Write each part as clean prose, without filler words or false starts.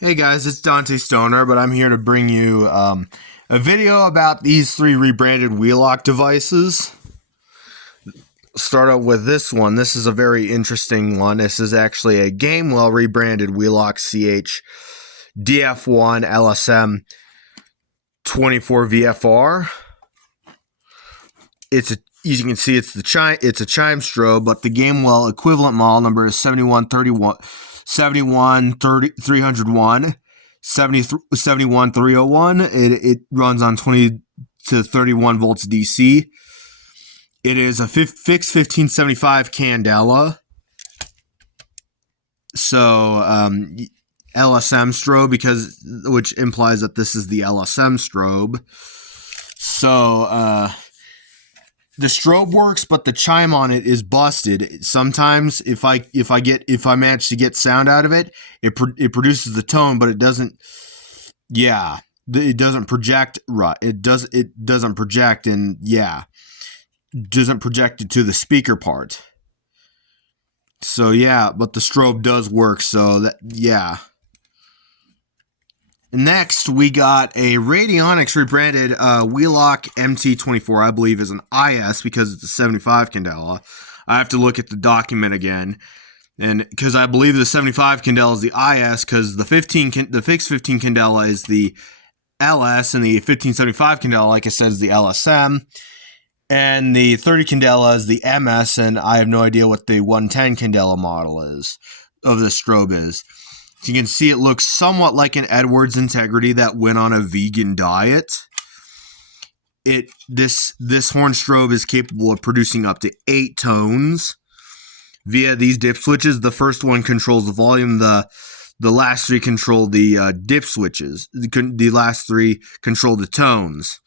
Hey guys, it's Dante Stoner, but I'm here to bring you a video about these three rebranded Wheelock devices. Start out with this one. This is a very interesting one. This is actually a Gamewell rebranded Wheelock CH DF1 LSM 24 VFR. As you can see, it's a chime strobe, but the Gamewell equivalent model number is 71301. 71301. It runs on 20 to 31 volts DC. It is a fixed 1575 candela. So LSM strobe, which implies that this is the LSM strobe. So the strobe works, but the chime on it is busted. Sometimes, if I manage to get sound out of it, it produces the tone, but it doesn't. Yeah, it doesn't project. Right, it doesn't project, and doesn't project it to the speaker part. So but the strobe does work. So Next, we got a Radionics rebranded Wheelock MT24, I believe is an IS because it's a 75 candela. I have to look at the document again, and because I believe the 75 candela is the IS, because the fixed 15 candela is the LS, and the 1575 candela, like I said, is the LSM, and the 30 candela is the MS, and I have no idea what the 110 candela model is of the strobe is. You can see it looks somewhat like an Edwards Integrity that went on a vegan diet. This horn strobe is capable of producing up to 8 tones via these dip switches. The first one controls the volume. The last 3 control the dip switches. The last 3 control the tones.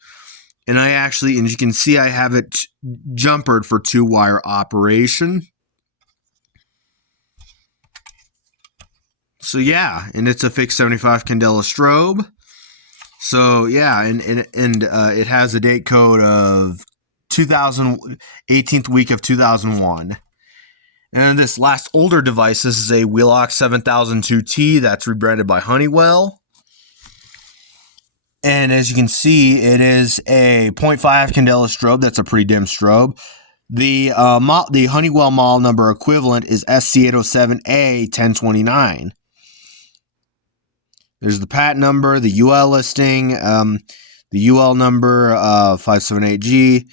And as you can see, I have it jumpered for 2-wire operation. So and it's a fixed 75 candela strobe. So and it has a date code of 18th week of 2001. And this last older device, this is a Wheelock 7002T that's rebranded by Honeywell. And as you can see, it is a 0.5 candela strobe. That's a pretty dim strobe. The Honeywell model number equivalent is SC807A1029. There's the patent number, the UL listing, the UL number 578G,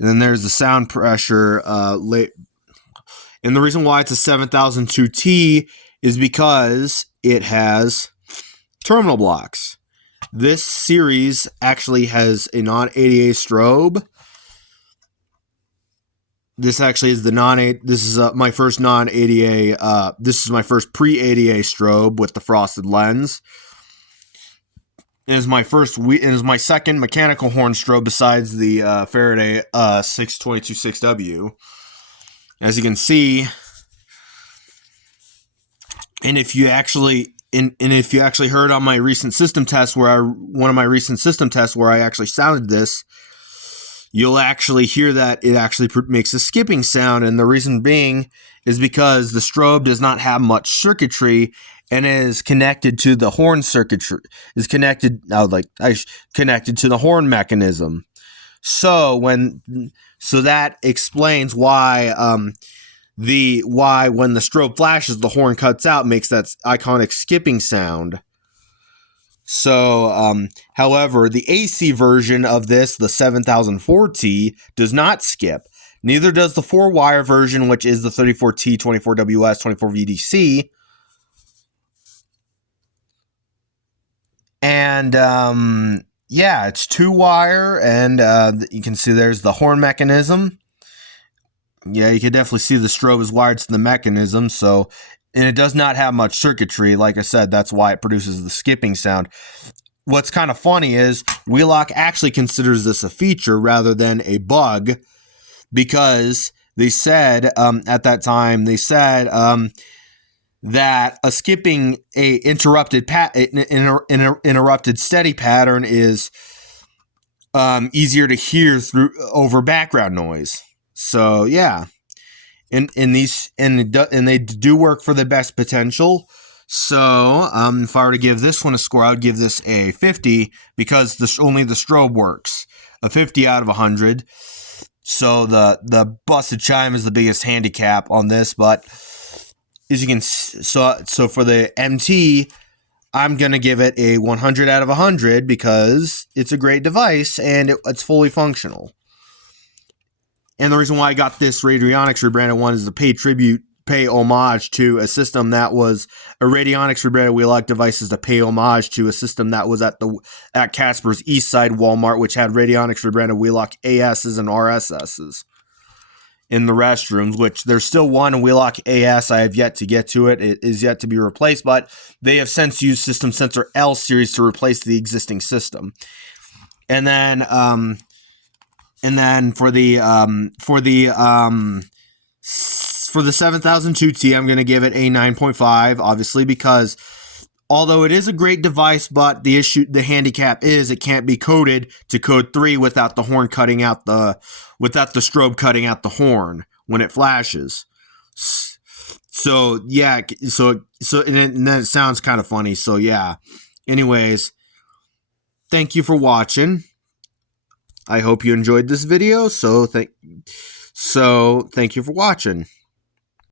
and then there's the sound pressure. And the reason why it's a 7002T is because it has terminal blocks. This series actually has a non-ADA strobe. This actually is This is my first non-ADA. This is my first pre-ADA strobe with the frosted lens. It is my second mechanical horn strobe besides the Faraday 6226W. As you can see, and if you actually heard on my recent system test where I actually sounded this, you'll actually hear that it actually makes a skipping sound, and the reason being is because the strobe does not have much circuitry and is connected to the horn circuitry. Connected to the horn mechanism. So that explains why when the strobe flashes, the horn cuts out, makes that iconic skipping sound. So, however, the AC version of this, the 7004T, does not skip. Neither does the 4-wire version, which is the 34T, 24WS, 24VDC. And, it's 2-wire, and you can see there's the horn mechanism. Yeah, you can definitely see the strobe is wired to the mechanism, and it does not have much circuitry. Like I said, that's why it produces the skipping sound. What's kind of funny is Wheelock actually considers this a feature rather than a bug, because they said at that time that interrupted steady pattern is easier to hear over background noise. So and they do work for the best potential. So, if I were to give this one a score, I would give this a 50 because only the strobe works. A 50 out of 100. So the busted chime is the biggest handicap on this, but as you can, so for the MT, I'm gonna give it a 100 out of 100 because it's a great device and it's fully functional. And the reason why I got this Radionics rebranded one is to pay homage to a system that was a Radionics rebranded Wheelock devices to pay homage to a system that was at Casper's East Side Walmart, which had Radionics rebranded Wheelock ASs and RSSs in the restrooms, which there's still one Wheelock AS. I have yet to get to it. It is yet to be replaced, but they have since used System Sensor L series to replace the existing system. And then for the 7002T, I'm going to give it a 9.5, obviously, because although it is a great device, but the handicap is it can't be coded to code 3 without the strobe cutting out the horn when it flashes. So yeah, so and then it sounds kind of funny. So yeah. Anyways, thank you for watching. I hope you enjoyed this video. So thank you for watching.